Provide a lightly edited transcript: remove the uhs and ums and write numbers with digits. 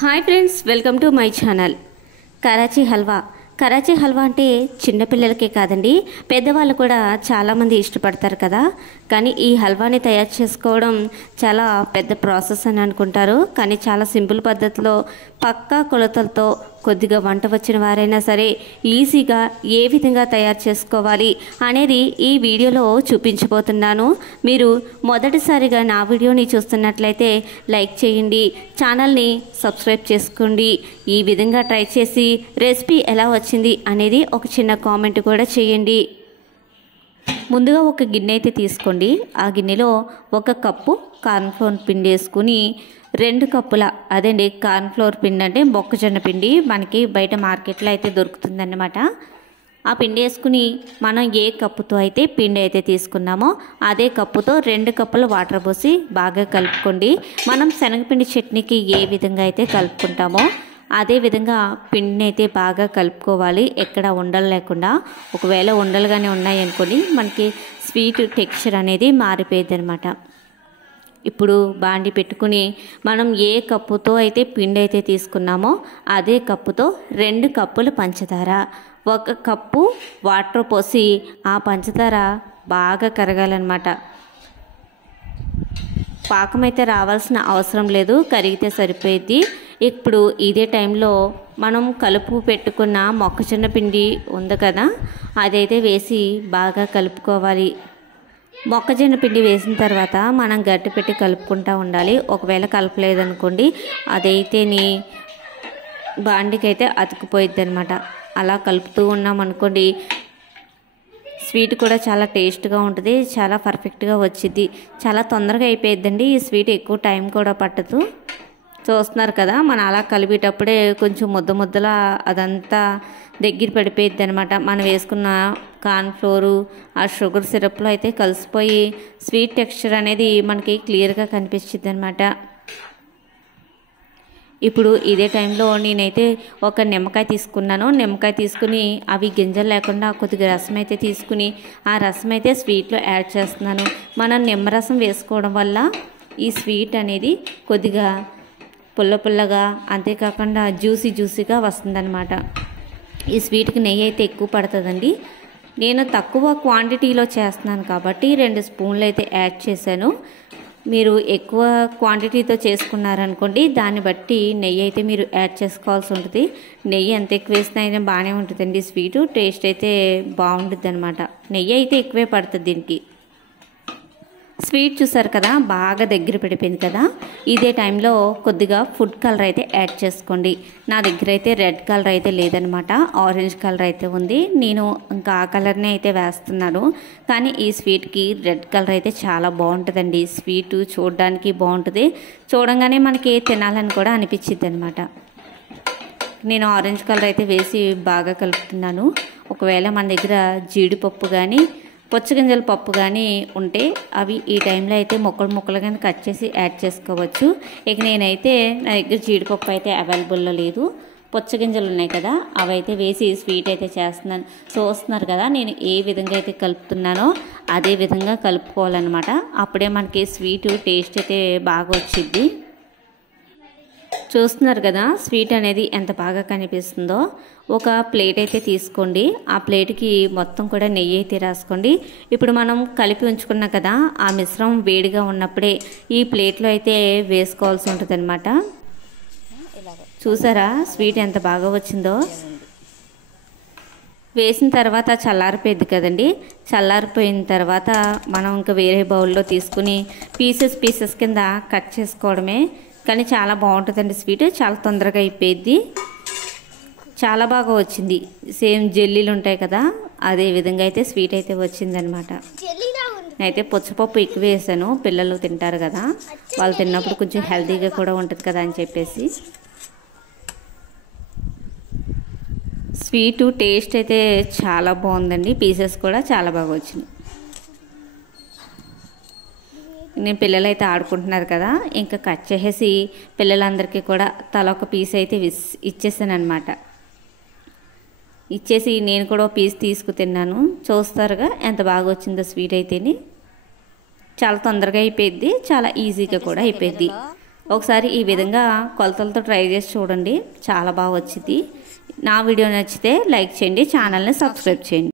Hi friends, welcome to my channel. Karachi halwa అంటే చిన్నపిల్లలకే కాదండి, పెద్దవాళ్ళు కూడా చాలామంది ఇష్టపడతారు కదా. కానీ ఈ హల్వాని తయారు చేసుకోవడం చాలా పెద్ద ప్రాసెస్ అని అనుకుంటారు. కానీ చాలా సింపుల్ పద్ధతిలో, పక్కా కొలతలతో, కొద్దిగా వంట వచ్చిన వారైనా సరే ఈజీగా ఏ విధంగా తయారు చేసుకోవాలి అనేది ఈ వీడియోలో చూపించబోతున్నాను. మీరు మొదటిసారిగా నా వీడియోని చూస్తున్నట్లయితే లైక్ చేయండి, ఛానల్ని సబ్స్క్రైబ్ చేసుకోండి. ఈ విధంగా ట్రై చేసి రెసిపీ ఎలా వచ్చింది అనేది ఒక చిన్న కామెంట్ కూడా చేయండి. ముందుగా ఒక గిన్నె అయితే తీసుకోండి. ఆ గిన్నెలో 1 కప్పు కార్న్ఫ్లోర్ పిండి వేసుకుని 2 కప్పుల అదేండి కార్న్ఫ్లోర్ పిండి అంటే మొక్కజొన్న పిండి, మనకి బయట మార్కెట్లో అయితే దొరుకుతుందన్నమాట. ఆ పిండి వేసుకుని మనం ఏ కప్పుతో అయితే పిండి అయితే తీసుకున్నామో అదే కప్పుతో 2 కప్పుల వాటర్ పోసి బాగా కలుపుకోండి. మనం శనగపిండి చట్నీకి ఏ విధంగా అయితే కలుపుకుంటామో అదే విధంగా పిండిని అయితే బాగా కలుపుకోవాలి, ఎక్కడ ఉండలు లేకుండా. ఒకవేళ ఉండలుగానే ఉన్నాయనుకోండి, మనకి స్వీట్ టెక్స్చర్ అనేది మారిపోయింది అనమాట. ఇప్పుడు బాండి పెట్టుకుని మనం ఏ కప్పుతో అయితే పిండి అయితే తీసుకున్నామో అదే కప్పుతో 2 కప్పులు పంచదార, 1 కప్పు వాటర్ పోసి ఆ పంచదార బాగా కరగాలన్నమాట. పాకం అయితే రావాల్సిన అవసరం లేదు, కరిగితే సరిపోయింది. ఇప్పుడు ఇదే టైంలో మనం కలుపు పెట్టుకున్న మొక్కజొన్న పిండి ఉంది కదా, అదైతే వేసి బాగా కలుపుకోవాలి. మొక్కజొన్న పిండి వేసిన తర్వాత మనం గట్టి పెట్టి కలుపుకుంటూ ఉండాలి. ఒకవేళ కలపలేదనుకోండి, అదైతేని బాండికైతే అతుకుపోయిద్ది అనమాట. అలా కలుపుతూ ఉన్నాం అనుకోండి, స్వీట్ కూడా చాలా టేస్ట్గా ఉంటుంది, చాలా పర్ఫెక్ట్గా వచ్చింది, చాలా తొందరగా అయిపోయిద్దండి. ఈ స్వీట్ ఎక్కువ టైం కూడా పట్టదు. చూస్తున్నారు కదా, మనం అలా కలిపేటప్పుడే కొంచెం ముద్దలా అదంతా దగ్గర పడిపోయిద్ది అనమాట. మనం వేసుకున్న కార్న్ఫ్లోరు ఆ షుగర్ సిరప్లో అయితే కలిసిపోయి స్వీట్ టెక్స్చర్ అనేది మనకి క్లియర్గా కనిపించింది అనమాట. ఇప్పుడు ఇదే టైంలో నేనైతే ఒక నిమ్మకాయ తీసుకున్నాను. నిమ్మకాయ తీసుకుని అవి గింజలు లేకుండా కొద్దిగా రసం అయితే తీసుకుని ఆ రసం అయితే స్వీట్లో యాడ్ చేస్తున్నాను. మనం నిమ్మరసం వేసుకోవడం వల్ల ఈ స్వీట్ అనేది కొద్దిగా పుల్లగా, అంతేకాకుండా జ్యూసీగా వస్తుందన్నమాట. ఈ స్వీట్కి నెయ్యి అయితే ఎక్కువ పడుతుందండి. నేను తక్కువ క్వాంటిటీలో చేస్తున్నాను కాబట్టి 2 స్పూన్లు అయితే యాడ్ చేశాను. మీరు ఎక్కువ క్వాంటిటీతో చేసుకున్నారనుకోండి, దాన్ని బట్టి నెయ్యి అయితే మీరు యాడ్ చేసుకోవాల్సి ఉంటుంది. నెయ్యి ఎంత ఎక్కువ వేసినా అయితే బాగానే ఉంటుందండి, స్వీటు టేస్ట్ అయితే బాగుంటుంది అనమాట. నెయ్యి అయితే ఎక్కువే పడుతుంది దీనికి. స్వీట్ చూసారు కదా, బాగా దగ్గర పడిపోయింది కదా. ఇదే టైంలో కొద్దిగా ఫుడ్ కలర్ అయితే యాడ్ చేసుకోండి. నా దగ్గర అయితే రెడ్ కలర్ అయితే లేదనమాట, ఆరెంజ్ కలర్ అయితే ఉంది. నేను ఇంకా ఆ కలర్నే అయితే వేస్తున్నాను. కానీ ఈ స్వీట్కి రెడ్ కలర్ అయితే చాలా బాగుంటుందండి. స్వీటు చూడడానికి బాగుంటుంది, చూడంగానే మనకి తినాలని కూడా అనిపించింది అనమాట. నేను ఆరెంజ్ కలర్ అయితే వేసి బాగా కలుపుతున్నాను. ఒకవేళ మన దగ్గర జీడిపప్పు కానీ పుచ్చగింజల పప్పు కానీ ఉంటే అవి ఈ టైంలో అయితే ముక్కలు కానీ కట్ చేసి యాడ్ చేసుకోవచ్చు. ఇక నేనైతే నా దగ్గర జీడిపప్పు అయితే అవైలబుల్లో లేదు, పుచ్చగింజలు ఉన్నాయి కదా, అవి అయితే వేసి స్వీట్ అయితే చేస్తున్నాను. చూస్తున్నారు కదా నేను ఏ విధంగా అయితే కలుపుతున్నానో అదే విధంగా కలుపుకోవాలన్నమాట. అప్పుడే మనకి స్వీట్ టేస్ట్ అయితే బాగా వచ్చింది. చూస్తున్నారు కదా స్వీట్ అనేది ఎంత బాగా కనిపిస్తుందో. ఒక ప్లేట్ అయితే తీసుకోండి, ఆ ప్లేట్కి మొత్తం కూడా నెయ్యి అయితే రాసుకోండి. ఇప్పుడు మనం కలిపి ఉంచుకున్నాం కదా, ఆ మిశ్రమం వేడిగా ఉన్నప్పుడే ఈ ప్లేట్లో అయితే వేసుకోవాల్సి ఉంటుంది అనమాట. చూసారా స్వీట్ ఎంత బాగా వచ్చిందో. వేసిన తర్వాత చల్లారిపోయింది కదండి, చల్లారిపోయిన తర్వాత మనం ఇంకా వేరే బౌల్లో తీసుకుని పీసెస్ కింద కట్ చేసుకోవడమే. కానీ చాలా బాగుంటుందండి స్వీట్, చాలా తొందరగా అయిపోయింది, చాలా బాగా వచ్చింది. సేమ్ జెల్లీలు ఉంటాయి కదా, అదే విధంగా అయితే స్వీట్ అయితే వచ్చిందనమాట. నేనైతే పుచ్చపప్పు ఎక్కువ వేసాను, పిల్లలు తింటారు కదా, వాళ్ళు తిన్నప్పుడు కొంచెం హెల్తీగా కూడా ఉంటుంది కదా అని చెప్పేసి. స్వీట్ టేస్ట్ అయితే చాలా బాగుందండి, పీసెస్ కూడా చాలా బాగా వచ్చినాయి. నేను పిల్లలు అయితే ఆడుకుంటున్నారు కదా, ఇంకా కట్ చేసేసి పిల్లలందరికీ కూడా తల ఒక పీస్ అయితే ఇచ్చేసాను అనమాట. ఇచ్చేసి నేను కూడా ఒక పీస్ తీసుకు తిన్నాను. చూస్తారుగా ఎంత బాగా వచ్చిందో స్వీట్ అయితేని. చాలా తొందరగా అయిపోయింది, చాలా ఈజీగా కూడా అయిపోయింది. ఒకసారి ఈ విధంగా కొలతలతో ట్రై చేసి చూడండి, చాలా బాగా వచ్చింది. నా వీడియో నచ్చితే లైక్ చేయండి, ఛానల్ని సబ్స్క్రైబ్ చేయండి.